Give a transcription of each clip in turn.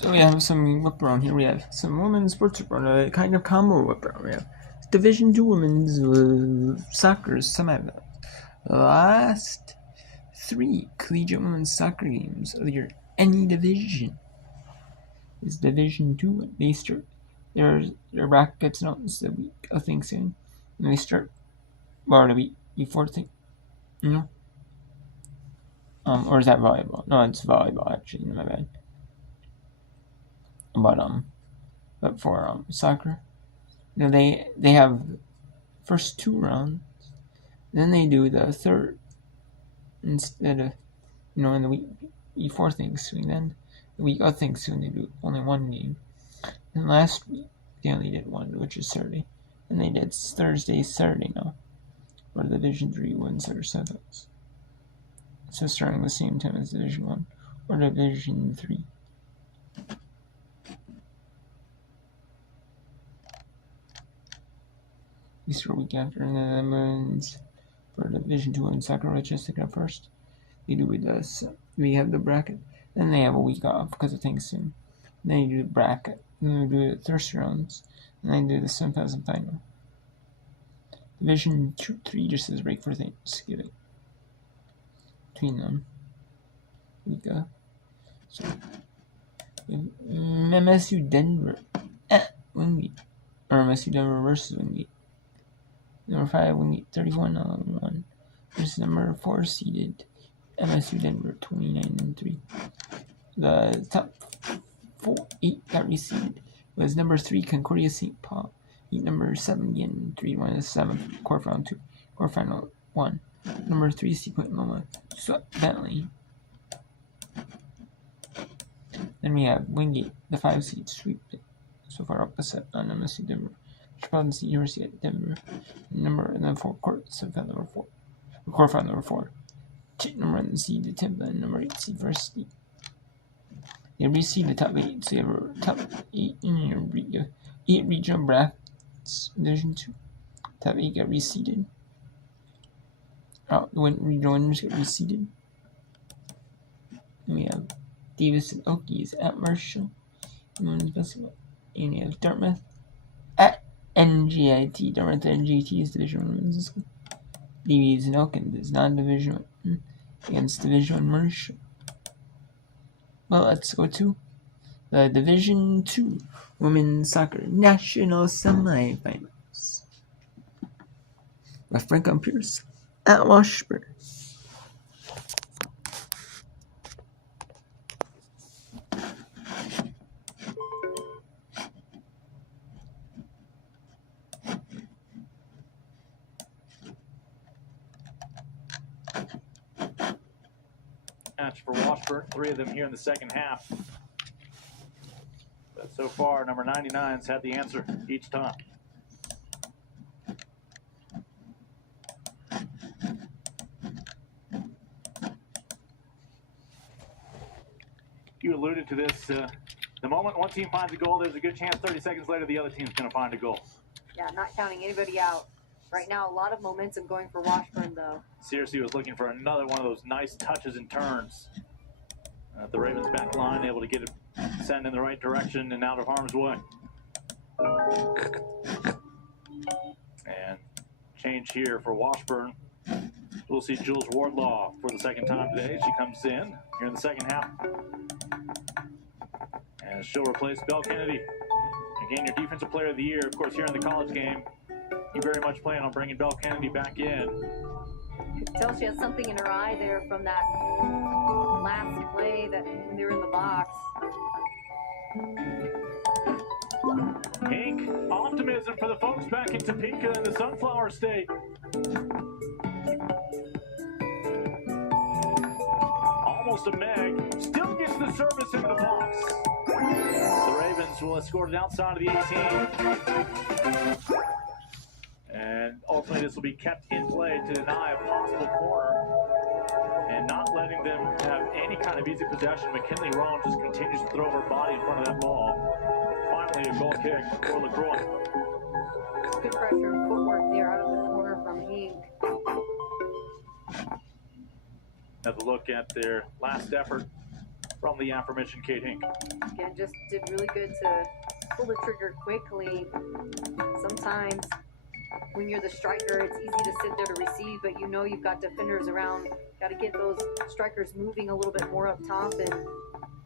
So we have some whip around here. We have some women's sports whip around, a kind of combo whip around. We have Division 2 women's soccer semifinal. The last 3 collegiate women's soccer games of any division is Division 2. They start their brackets announced the week of Thanksgiving, and they start the week before Thanksgiving. Or is that volleyball? No, it's volleyball actually. My bad. But for soccer, they have first 2 rounds, then they do the third instead of in the week before Thanksgiving. Then the week of Thanksgiving they do only 1 game. And last week they only did 1, which is Saturday, and they did Thursday, Saturday now for the Division 3 wins or semis. So starting the same time as Division 1 or Division 3. Easter week after, and then the women's for Division 2 in soccer, which is taken up first. They do with us. We have the bracket. Then they have a week off because of Thanksgiving. Then you do the bracket. Then we do the first rounds. And then you do the semifinals and final. Division 2, 3 just as break for Thanksgiving. Between them. Week off. So MSU Denver at Wingate. Or MSU Denver versus Wingate. Number 5 Wingate 31-1 versus number 4 seeded MSU Denver 29-3. The top 8 got reseeded was number 3 Concordia St. Paul, beat number 7 again 3-1 in the 7th quarterfinal 2, quarterfinal 1. Number 3 Seapoint Loma swept Bentley. Then we have Wingate, the 5 seed, sweep it. So far opposite on MSU Denver. Metropolitan University at Denver. And then 4 quarterfinal number 4. Quarterfinal number 4. Number 1 seed to Tampa and number 8 seed Varsity. They reseed the top 8, so you have a top 8 in your 8 regional brackets, Division 2. Top 8 got reseeded. Regional winners get reseeded. And we have Davis and Okies at Marshall in women's basketball. And we have Dartmouth at NGIT. Dartmouth NGIT is Division 1 women's school. Davies and Elkins is non-Division 1 against Division 1 Marshall. Well, let's go to the Division 2 Women's Soccer National Semifinals. With Franklin Pierce at Washburn. Match for Washburn, 3 of them here in the second half. But so far, number 99's had the answer each time. You alluded to this. The moment one team finds a goal, there's a good chance 30 seconds later the other team's going to find a goal. Yeah, not counting anybody out. Right now, a lot of momentum going for Washburn, though. Searcy was looking for another one of those nice touches and turns. The Ravens back line able to get it sent in the right direction and out of harm's way. And change here for Washburn. We'll see Jules Wardlaw for the second time today. She comes in here in the second half. And she'll replace Belle Kennedy. Again, your defensive player of the year, of course, here in the college game. You very much plan on bringing Belle Kennedy back in. You can tell she has something in her eye there from that last play that when they were in the box. Pink optimism for the folks back in Topeka in the Sunflower State. Almost a Meg. Still gets the service into the box. The Ravens will escort it outside of the 18. And ultimately this will be kept in play to deny a possible corner. And not letting them have any kind of easy possession. McKinley Rowan just continues to throw her body in front of that ball. Finally a goal kick for LaCroix. Good pressure and footwork there out of the corner from Hink. Have a look at their last effort from the aforementioned Kate Hink. Again, just did really good to pull the trigger quickly. Sometimes when you're the striker, it's easy to sit there to receive, but you know you've got defenders around. Got to get those strikers moving a little bit more up top and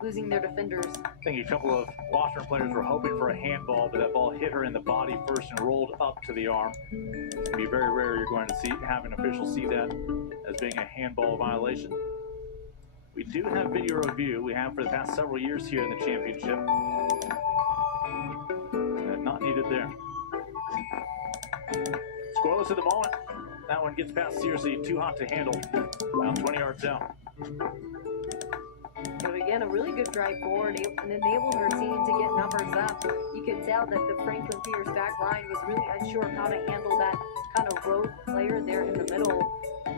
losing their defenders. I think a couple of Washburn players were hoping for a handball, but that ball hit her in the body first and rolled up to the arm. It's going to be very rare you're going to have an official see that as being a handball violation. We do have video review. We have for the past several years here in the championship. Not needed there. Scoreless at the moment. That one gets past Searcy, too hot to handle. About 20 yards out. But again, a really good drive forward and enabled her team to get numbers up. You could tell that the Franklin Pierce back line was really unsure of how to handle that kind of rogue player there in the middle.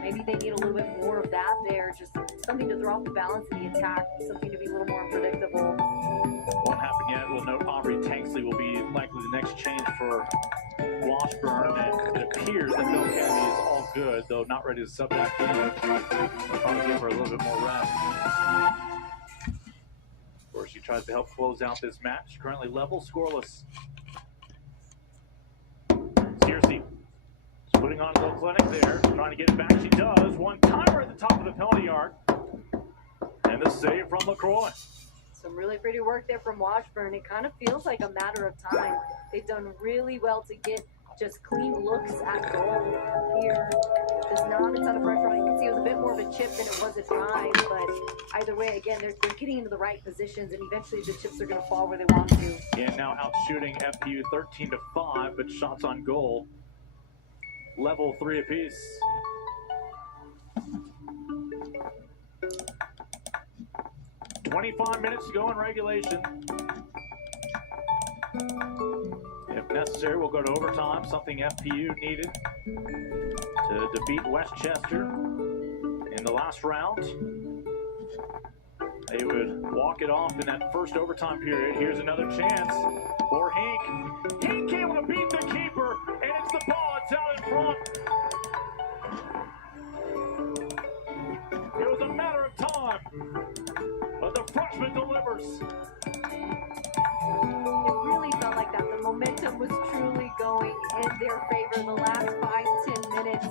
Maybe they need a little bit more of that there, just something to throw off the balance of the attack, something to be a little more unpredictable. Won't happen yet. We'll note Aubrey Tanksley will be likely the next change for Washburn, and it appears that Bill Kennedy is all good, though not ready to sub back in. Probably give her a little bit more rest. Of course, she tries to help close out this match. Currently level, scoreless. Searcy putting on a little clinic there, trying to get it back. She does. One timer at the top of the penalty yard. And the save from LaCroix. Some really pretty work there from Washburn. It kind of feels like a matter of time. They've done really well to get just clean looks at goal here. There's not a ton of pressure on it. You can see it was a bit more of a chip than it was a try, but either way, again, they're getting into the right positions, and eventually the chips are going to fall where they want to. And now out shooting FPU 13-5, but shots on goal level 3 apiece. "25 minutes to go in regulation. If necessary, we'll go to overtime, something FPU needed to defeat Westchester in the last round. They would walk it off in that first overtime period. Here's another chance for Hink. Hink able to beat the keeper, and it's the ball. It's out in front. It was a matter of time, but the freshman delivers. It really felt like that. The momentum was truly going in their favor the last 5-10 minutes.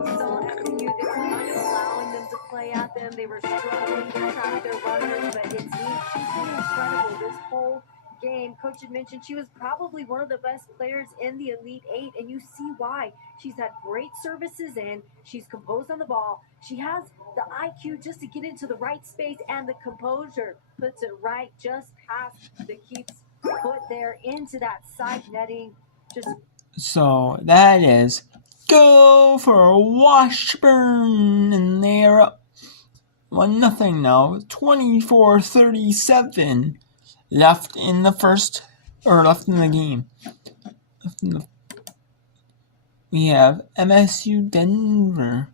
We saw FPU, they were kind of allowing them to play at them. They were struggling to track their runners, but it's neat. She's been incredible this whole game. Coach had mentioned she was probably one of the best players in the Elite Eight, and you see why. She's had great services in. She's composed on the ball. She has the IQ just to get into the right space, and the composure puts it right just past the keeps foot there into that side netting. So that is go for Washburn, and they're up 1-0 now. 24:37 left in the first, or left in the game. We have MSU Denver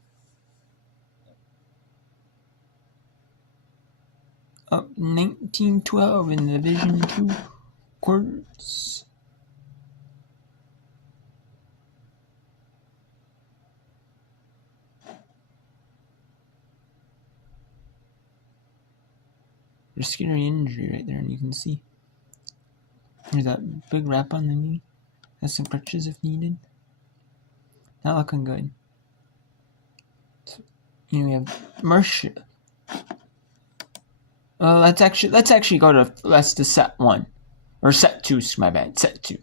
up 19-12 in the Division II quarters. There's a scary injury right there, and you can see there's that big wrap on the knee. Has some crutches if needed. Not looking good. So, we have Marcia. Let's actually go to set 1 or set 2. My bad, set 2.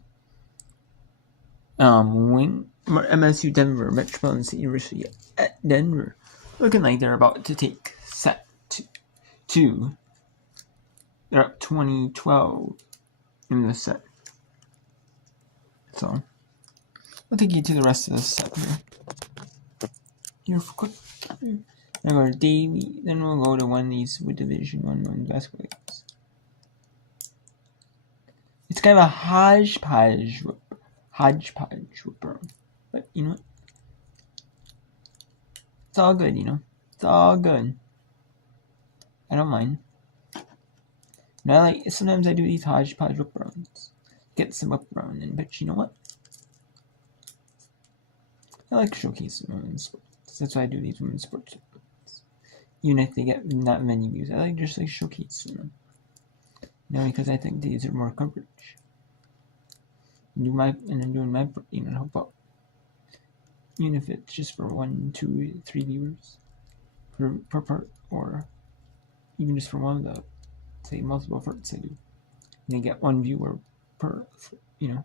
MSU Denver, Metropolitan State University at Denver, looking like they're about to take set 2. They're up 20-12 in the set. So I'll take you to the rest of the set here. Here for quick. Then go to daily. Then we'll go to one of these with Division 1 basketball games. It's kind of a hodgepodge whipper. But you know what? It's all good, It's all good. I don't mind. And sometimes I do these hodgepodge whip runs. Get some whip run in, but you know what? I like showcasing women's sports. That's why I do these women's sports. even if they get not many views. I like just like showcasing them. Because I think these are more coverage. And I'm doing my part, help out. Even if it's just for 1, 2, 3 viewers per part, or even just for one of the, say, multiple parts I do. And they get 1 viewer per, to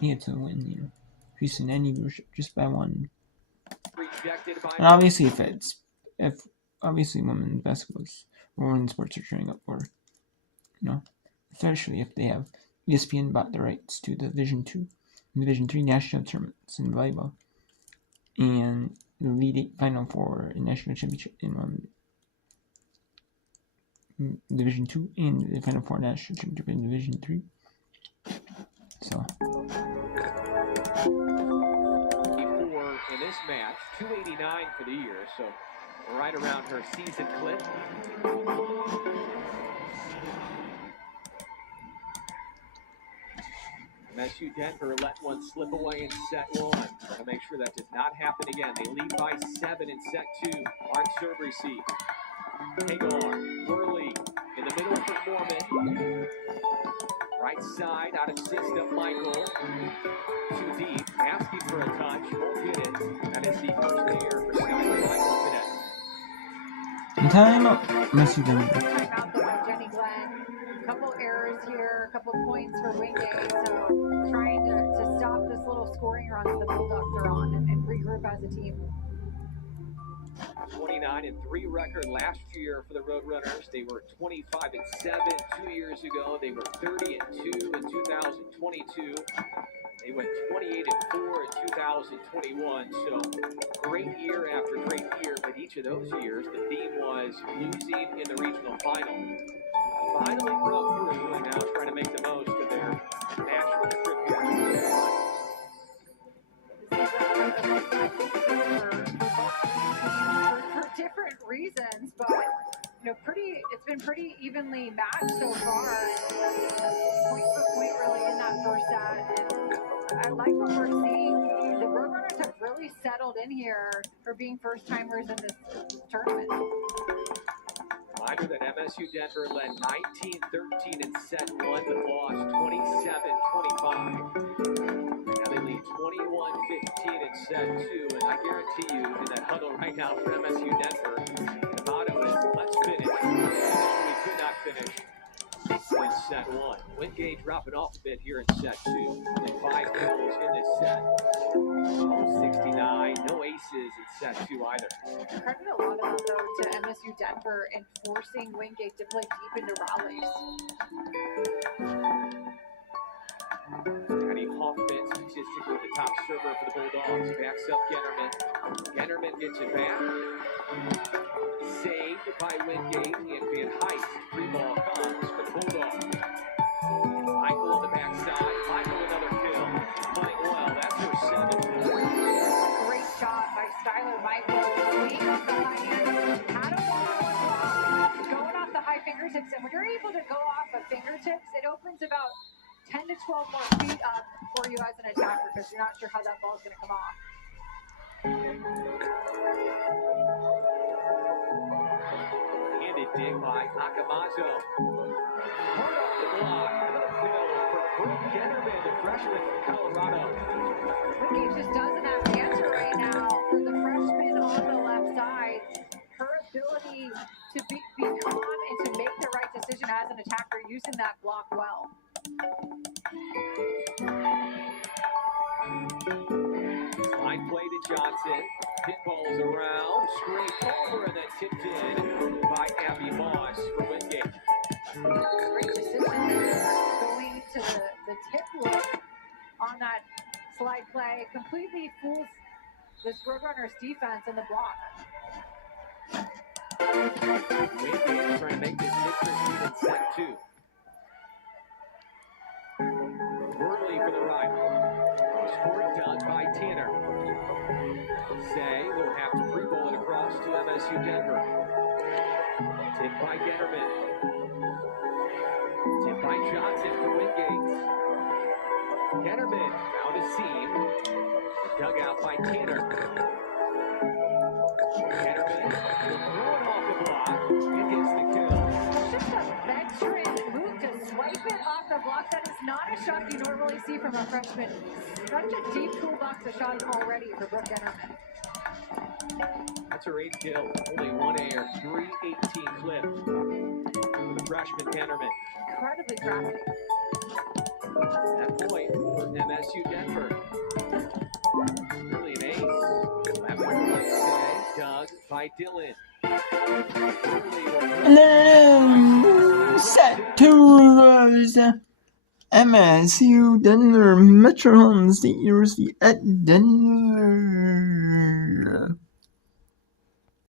win, increasing any viewership just by 1. And obviously, if obviously women's basketball or women's sports are showing up, or especially if they have ESPN bought the rights to the Division 2 and Division 3 national tournaments in volleyball, and the Elite 8 Final Four and national championship in Division 2 and the Final Four national championship in Division 3. So. In this match, 289 for the year, so right around her season clip. MSU Denver let one slip away in set 1. Trying to make sure that did not happen again. They lead by 7 in set 2. Hard serve receive. Hagar, Worley in the middle for Foreman. Right side, out of system, Michael. Too deep, asking for a touch, won't get it. That is the first error for Skyler Michael today. Time out. MSU Denver. Time out though by Jenny Glenn. A couple errors here, a couple points for Wingate. So trying to stop this little scoring run that the Bulldogs are on and regroup as a team. 29-3 record last year for the Roadrunners. They were 25-7 2 years ago. They were 30-2 in 2022. They went 28-4 in 2021. So great year after great year, but each of those years the theme was losing in the regional final. Finally broke through and now trying to make the most of their national trip here. For different reasons, but it's been pretty evenly matched so far. Point for point, really, in that first set. And I like what we're seeing. The Roadrunners have really settled in here for being first timers in this tournament. Reminder that MSU Denver led 19-13 in set 1, but lost 27-25. Now they lead 21-15 in set 2, and I guarantee you, in that huddle right now for MSU Denver, the motto is, let's finish. We could not finish in set 1. Wingate dropping off a bit here in set 2. Only 5 kills in this set. All 69, no aces in set 2 either. Credit a lot of that, though, to MSU Denver and forcing Wingate to play deep into rallies. Patty Hoffman statistically the top server for the Bulldogs. Backs up Gennerman. Gennerman gets it back. Saved by Wingate and Van Heist. 3 ball comes for the Bulldogs. Michael on the backside. Michael another kill. Playing well. That's her 7th. Great shot by Skyler Michael. Leading off the high end. Had a one-on-one block. Going off the high fingertips. And when you're able to go off of fingertips, it opens about 10 to 12 more feet up for you as an attacker because you're not sure how that ball is going to come off. Handed dig by Akamazo. Hard off the block. Another kill for Brooke Gennerman, the freshman from Colorado. Wingate just doesn't have an answer right now for the freshman on the left side. Her ability to be calm and to make the right decision as an attacker using that block well. Line play to Johnson. Hit balls around. Straight over and then tipped in by Abby Moss for Wingate. Great decision going to the tip look on that slide play. Completely fools this Roadrunners defense in the block. Wingate trying to make this interesting in set 2. Worley for the right. Scoring done by Tanner. Say will have to free ball it across to MSU Denver. Tipped by Gennerman. Tipped by Johnson for Wingate. Gennerman found a seam. Dug out by Tanner. Gennerman shot and gets the kill. Just a veteran move to swipe it off the block. That is not a shot you normally see from a freshman. Such a deep toolbox of shots already for Brooke Ennerman. That's her 8th kill. Only 1A or 318 clip for the freshman Kennerman. Incredibly crafty. That point for MSU Denver. Really an ace. Left point today. Dug by Dylan. And then set to MSU Denver Metro State University at Denver.